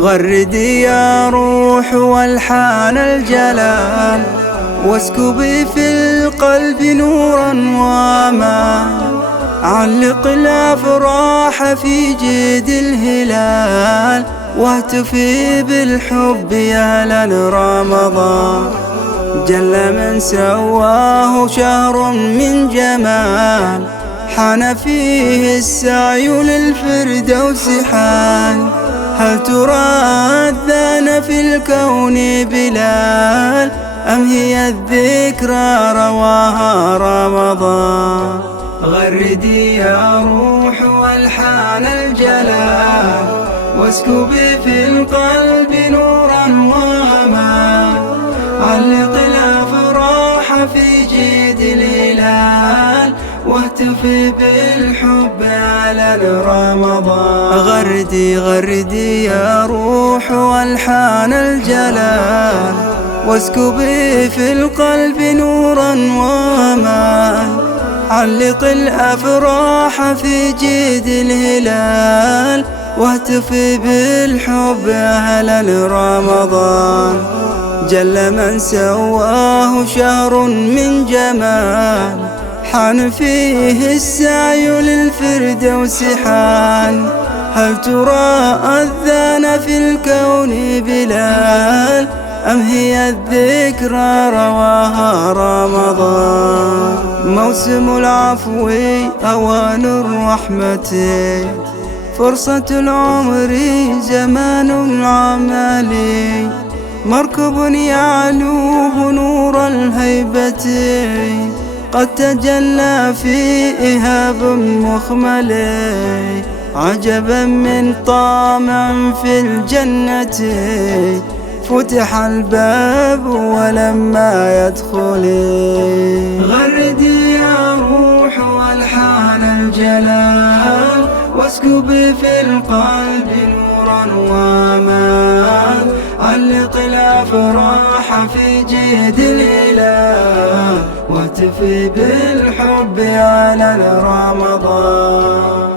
غردي يا روح والحان الجلال، واسكبي في القلب نورا وامان. علق الأفراح في جيد الهلال، واهتفي بالحب يا أهل رمضان. جل من سواه شهر من جمال، حان فيه السعي للفردوس حان. هل ترى أذان في الكون بلال، أم هي الذكرى رواها رمضان؟ غردي يا روح والحان الجلال، واسكبي في القلب نورا وأمان. علق الأفراح في جيد الهلال، واهتفي بالحب على رمضان. غردي غردي يا روح والحان الجلال، واسكبي في القلب نورا وأمان. علق الأفراح في جيد الهلال، واهتفي بالحب أهلا رمضان. جل من سواه شهر من جمال، حان فيه السعي للفردوس حان. هل ترى أذان في الكون بلال، أم هي الذكرى رواها رمضان؟ موسم العفو أوان الرحمة، فرصة العمر زمان العمل. مركب يعلوه نور الهيبة، قد تجلى في إهاب مخمل. عجبا من طامع في الجنة، فتح الباب ولما يدخل. غردي يا روح والحان الجلال، واسكبي في القلب نورا وأمان. علق الأفراح في جيد الإله، واهتفي بالحب على رمضان.